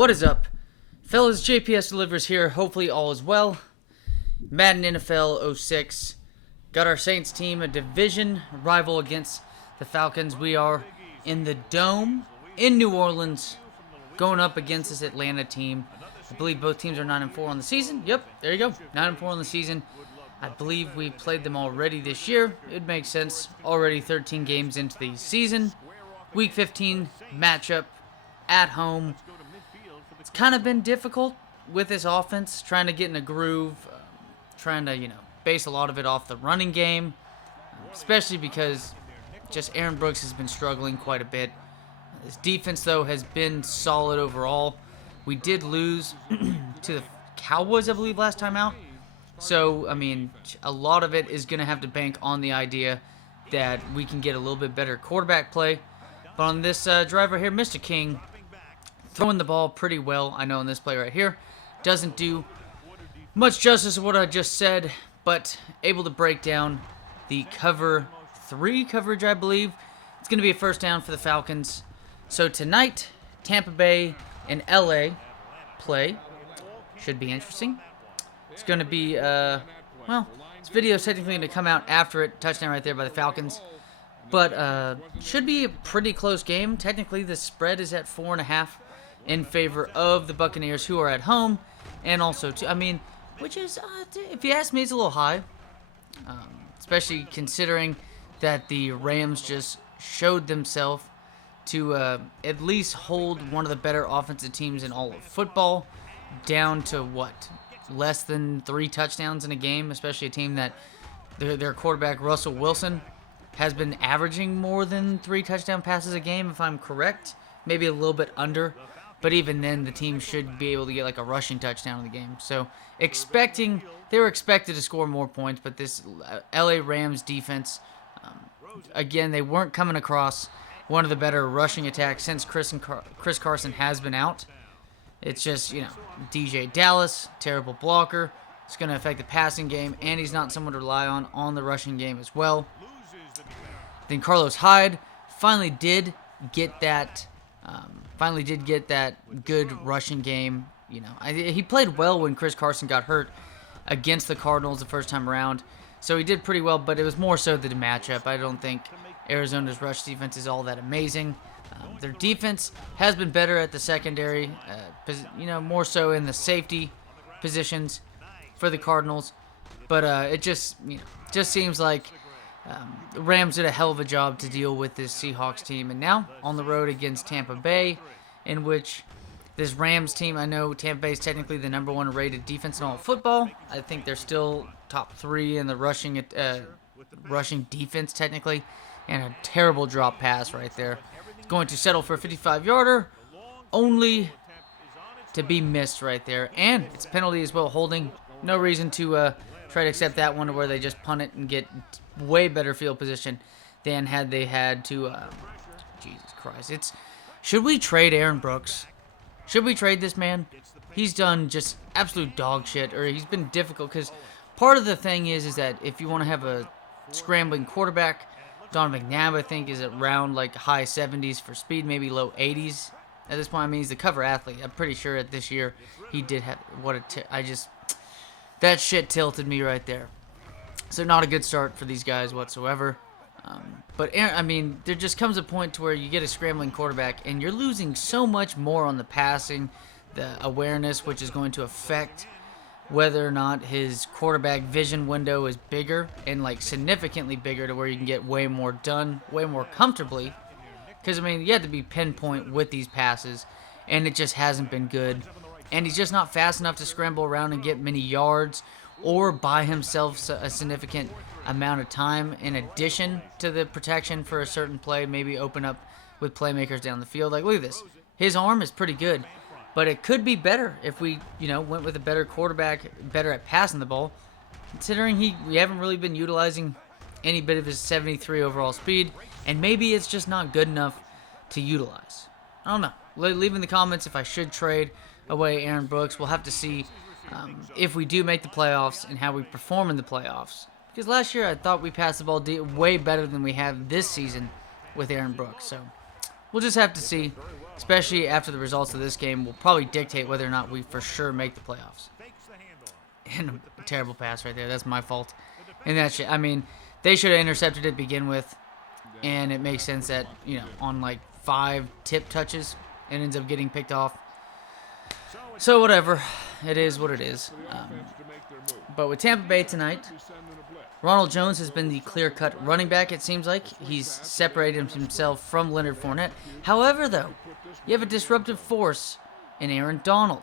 What is up? Fellas, JPS delivers here. Hopefully all is well. Madden NFL 06. Got our Saints team, a division rival against the Falcons. We are in the Dome in New Orleans, going up against this Atlanta team. I believe both teams are 9-4 on the season. Yep, there you go. 9-4 on the season. I believe we played them already this year. It makes sense. Already 13 games into the season. Week 15 matchup at home. It's kind of been difficult with this offense, trying to get in a groove, trying to, base a lot of it off the running game, especially because just Aaron Brooks has been struggling quite a bit. His defense, though, has been solid overall. We did lose to the Cowboys, I believe, last time out. So, a lot of it is going to have to bank on the idea that we can get a little bit better quarterback play. But on this drive right here, Mr. King throwing the ball pretty well, I know, in this play right here. Doesn't do much justice to what I just said, but able to break down the cover 3 coverage, I believe. It's going to be a first down for the Falcons. So tonight, Tampa Bay and LA play. Should be interesting. It's going to be, this video is technically going to come out after it. Touchdown right there by the Falcons. But should be a pretty close game. Technically, the spread is at 4.5 in favor of the Buccaneers, who are at home. And also, which is, if you ask me, it's a little high. Especially considering that the Rams just showed themselves to at least hold one of the better offensive teams in all of football down to, less than 3 touchdowns in a game, especially a team that their quarterback, Russell Wilson, has been averaging more than 3 touchdown passes a game, if I'm correct. Maybe a little bit under. But even then, the team should be able to get a rushing touchdown in the game. So, they were expected to score more points, but this LA Rams defense, again, they weren't coming across one of the better rushing attacks since Chris Carson has been out. It's just, DJ Dallas, terrible blocker. It's going to affect the passing game, and he's not someone to rely on the rushing game as well. Then Carlos Hyde finally did get that good rushing game. He played well when Chris Carson got hurt against the Cardinals the first time around. So he did pretty well, but it was more so the matchup. I don't think Arizona's rush defense is all that amazing. Their defense has been better at the secondary, more so in the safety positions for the Cardinals. But it just seems like the Rams did a hell of a job to deal with this Seahawks team. And now on the road against Tampa Bay, in which this Rams team, I know Tampa Bay is technically the number 1 rated defense in all of football. I think they're still top 3 in the rushing defense technically. And a terrible drop pass right there. Going to settle for a 55-yarder, only to be missed right there. And it's a penalty as well, holding. No reason to try to accept that one where they just punt it and get way better field position than had they had to. Jesus Christ. Should we trade Aaron Brooks? Should we trade this man? He's done just absolute dog shit, or he's been difficult, because part of the thing is that if you want to have a scrambling quarterback, Don McNabb, I think, is around high 70s for speed, maybe low 80s at this point. He's the cover athlete. I'm pretty sure that this year he did have that shit tilted me right there. So not a good start for these guys whatsoever. But there just comes a point to where you get a scrambling quarterback and you're losing so much more on the passing, the awareness, which is going to affect whether or not his quarterback vision window is bigger and significantly bigger to where you can get way more done, way more comfortably. Because, you have to be pinpoint with these passes, and it just hasn't been good. And he's just not fast enough to scramble around and get many yards or buy himself a significant amount of time in addition to the protection for a certain play, maybe open up with playmakers down the field. Look at this. His arm is pretty good. But it could be better if we, went with a better quarterback, better at passing the ball, considering we haven't really been utilizing any bit of his 73 overall speed, and maybe it's just not good enough to utilize. I don't know. Leave in the comments if I should trade away Aaron Brooks. We'll have to see if we do make the playoffs and how we perform in the playoffs. Because last year I thought we passed the ball way better than we have this season with Aaron Brooks. So we'll just have to see. especially after the results of this game, will probably dictate whether or not we for sure make the playoffs. And a terrible pass right there. That's my fault. And that shit, I mean, they should have intercepted it to begin with. And it makes sense that, you know, on like 5 tip touches, it ends up getting picked off. So whatever. It is what it is. But with Tampa Bay tonight, Ronald Jones has been the clear-cut running back, it seems like. He's separated himself from Leonard Fournette. However, though, you have a disruptive force in Aaron Donald.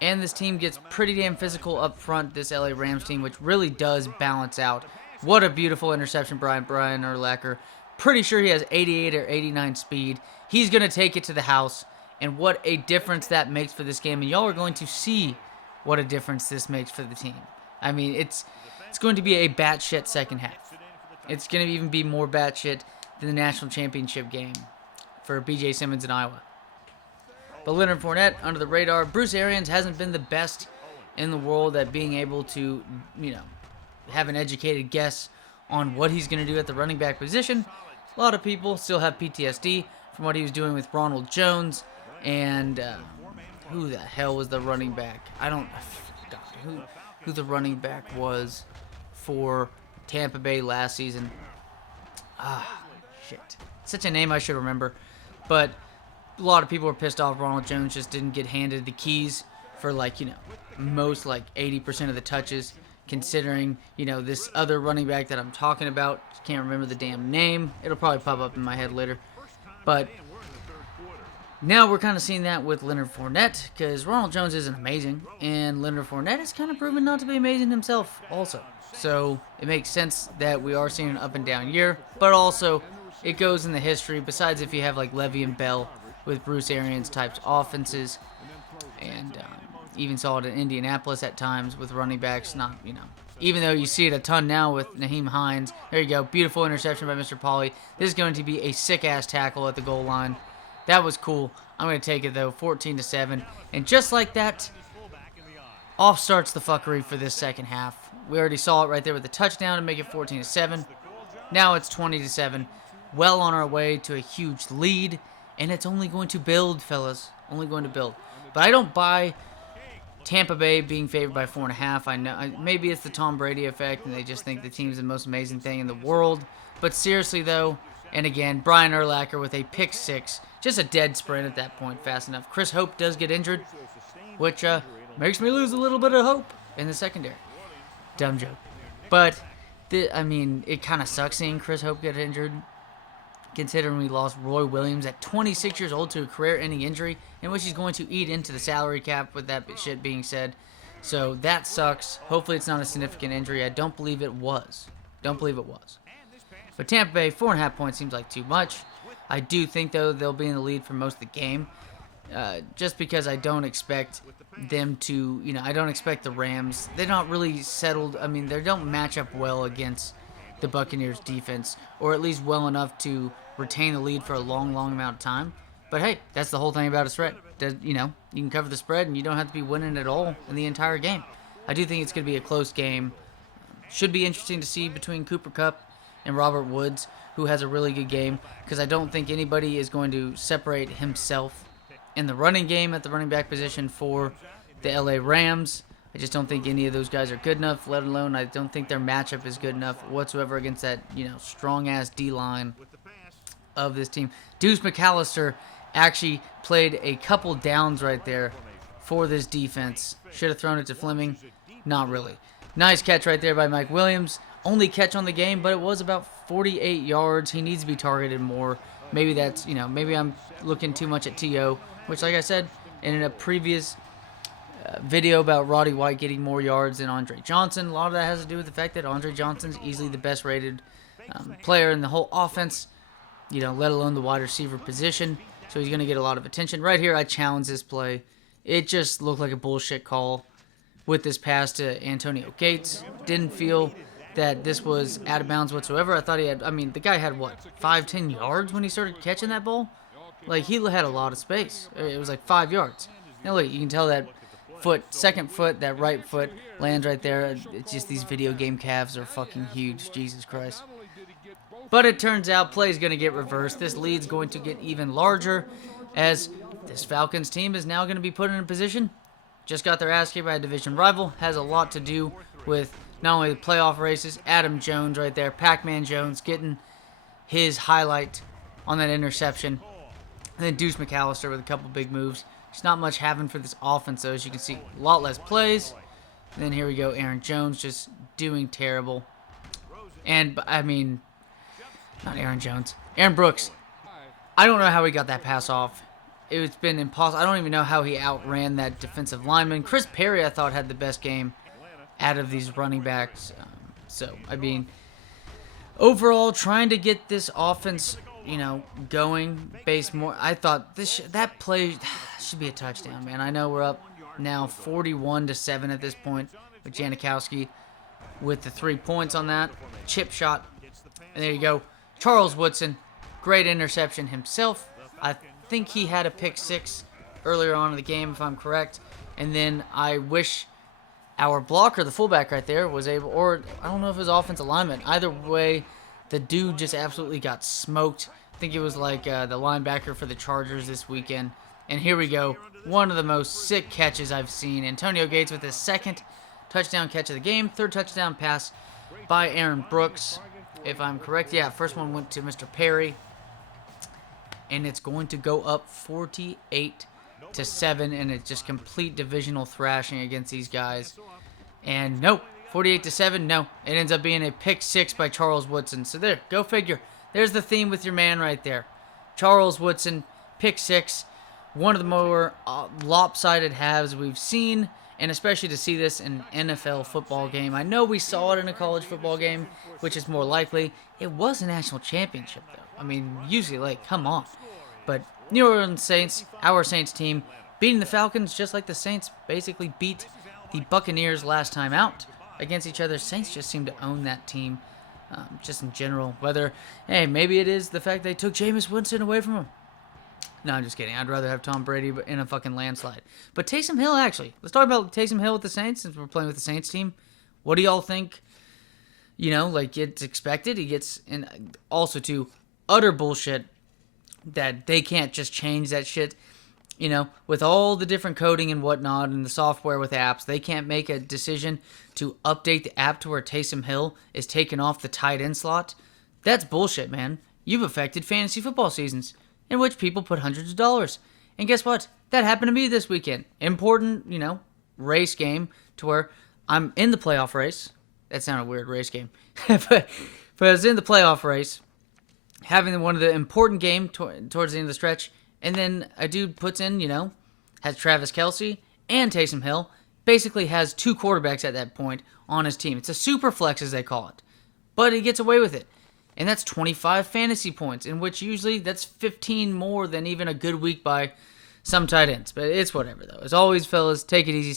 And this team gets pretty damn physical up front, this LA Rams team, which really does balance out. What a beautiful interception, Brian Urlacher. Pretty sure he has 88 or 89 speed. He's going to take it to the house. And what a difference that makes for this game. And y'all are going to see what a difference this makes for the team. I mean, it's going to be a batshit second half. It's going to even be more batshit than the national championship game for B.J. Simmons in Iowa. But Leonard Fournette, under the radar. Bruce Arians hasn't been the best in the world at being able to, you know, have an educated guess on what he's going to do at the running back position. A lot of people still have PTSD from what he was doing with Ronald Jones. And who the hell was the running back? I don't... God, who the running back was for Tampa Bay last season. Shit. Such a name I should remember. But a lot of people were pissed off Ronald Jones just didn't get handed the keys for, like, you know, most, like, 80% of the touches, considering, you know, this other running back that I'm talking about. Can't remember the damn name. It'll probably pop up in my head later. But now we're kind of seeing that with Leonard Fournette, because Ronald Jones isn't amazing, and Leonard Fournette has kind of proven not to be amazing himself also. So it makes sense that we are seeing an up and down year, but also it goes in the history, besides if you have like Levy and Bell with Bruce Arians types offenses, and even saw it in Indianapolis at times with running backs, not, you know, even though you see it a ton now with Naheem Hines. There you go, beautiful interception by Mr. Pauly. This is going to be a sick-ass tackle at the goal line. That was cool. I'm going to take it, though, 14-7. And just like that, off starts the fuckery for this second half. We already saw it right there with the touchdown to make it 14-7. Now it's 20-7. Well on our way to a huge lead. And it's only going to build, fellas. Only going to build. But I don't buy Tampa Bay being favored by 4.5. I know maybe it's the Tom Brady effect, and they just think the team's the most amazing thing in the world. But seriously, though, and again, Brian Urlacher with a pick 6. Just a dead sprint at that point, fast enough. Chris Hope does get injured, which makes me lose a little bit of hope in the secondary. Dumb joke. But, I mean, it kind of sucks seeing Chris Hope get injured, considering we lost Roy Williams at 26 years old to a career-ending injury, in which he's going to eat into the salary cap with that shit being said. So that sucks. Hopefully it's not a significant injury. I don't believe it was. But Tampa Bay, 4.5 points seems like too much. I do think, though, they'll be in the lead for most of the game. Just because I don't expect them to, you know, I don't expect the Rams. They're not really settled. I mean, they don't match up well against the Buccaneers defense, or at least well enough to retain the lead for a long, long amount of time. But hey, that's the whole thing about a spread. You know, you can cover the spread and you don't have to be winning at all in the entire game. I do think it's going to be a close game. Should be interesting to see between Cooper Kupp and Robert Woods, who has a really good game, because I don't think anybody is going to separate himself in the running game at the running back position for the LA Rams. I just don't think any of those guys are good enough, let alone I don't think their matchup is good enough whatsoever against that, you know, strong-ass D-line of this team. Deuce McAllister actually played a couple downs right there for this defense. Should have thrown it to Fleming. Not really. Nice catch right there by Mike Williams. Only catch on the game, but it was about 48 yards. He needs to be targeted more. Maybe that's, you know, maybe I'm looking too much at T.O., which, like I said, in a previous video about Roddy White getting more yards than Andre Johnson, a lot of that has to do with the fact that Andre Johnson's easily the best rated player in the whole offense, you know, let alone the wide receiver position. So he's going to get a lot of attention. Right here, I challenge this play. It just looked like a bullshit call with this pass to Antonio Gates. Didn't feel that this was out of bounds whatsoever. I thought he had, I mean, the guy had, what, 5-10 yards when he started catching that ball? Like, he had a lot of space. It was like 5 yards. Now, look, you can tell that second foot, that right foot lands right there. It's just these video game calves are fucking huge. Jesus Christ. But it turns out play is going to get reversed. This lead's going to get even larger as this Falcons team is now going to be put in a position, just got their ass kicked by a division rival, has a lot to do with not only the playoff races, Adam Jones right there, Pac-Man Jones getting his highlight on that interception, and then Deuce McAllister with a couple big moves. There's not much happening for this offense, though, as you can see, a lot less plays. And then here we go, Aaron Jones just doing terrible. And, I mean, not Aaron Jones, Aaron Brooks. I don't know how he got that pass off. It's been impossible. I don't even know how he outran that defensive lineman. Chris Perry, I thought, had the best game out of these running backs. So, I mean, overall, trying to get this offense, going based more. I thought that play should be a touchdown, man. I know we're up now 41-7 at this point with Janikowski with the 3 points on that chip shot. And there you go. Charles Woodson, great interception himself. I think he had a pick 6 earlier on in the game, if I'm correct. And then I wish our blocker, the fullback right there, was able, or I don't know if it was offensive lineman. Either way, the dude just absolutely got smoked. I think it was like the linebacker for the Chargers this weekend. And here we go. One of the most sick catches I've seen. Antonio Gates with his second touchdown catch of the game. Third touchdown pass by Aaron Brooks, if I'm correct. Yeah, first one went to Mr. Perry. And it's going to go up 48-7, and it's just complete divisional thrashing against these guys. And nope, 48-7, no. It ends up being a pick 6 by Charles Woodson. So there, go figure. There's the theme with your man right there. Charles Woodson, pick 6. One of the more lopsided halves we've seen, and especially to see this in an NFL football game. I know we saw it in a college football game, which is more likely. It was a national championship, though. I mean, usually, like, come on. But New Orleans Saints, our Saints team, beating the Falcons just like the Saints basically beat the Buccaneers last time out against each other. Saints just seem to own that team, just in general. Whether, hey, maybe it is the fact they took Jameis Winston away from him. No, I'm just kidding. I'd rather have Tom Brady in a fucking landslide. But Taysom Hill, actually. Let's talk about Taysom Hill with the Saints, since we're playing with the Saints team. What do y'all think? Like, it's expected. He gets, and also, too, utter bullshit that they can't just change that shit. With all the different coding and whatnot and the software with apps, they can't make a decision to update the app to where Taysom Hill is taken off the tight end slot. That's bullshit, man. You've affected fantasy football seasons in which people put hundreds of dollars. And guess what? That happened to me this weekend. Important, race game to where I'm in the playoff race. That sounded weird, race game. but I was in the playoff race, having one of the important game towards the end of the stretch, and then a dude puts in, has Travis Kelce and Taysom Hill, basically has 2 quarterbacks at that point on his team. It's a super flex, as they call it. But he gets away with it. And that's 25 fantasy points, in which usually that's 15 more than even a good week by some tight ends. But it's whatever, though. As always, fellas, take it easy.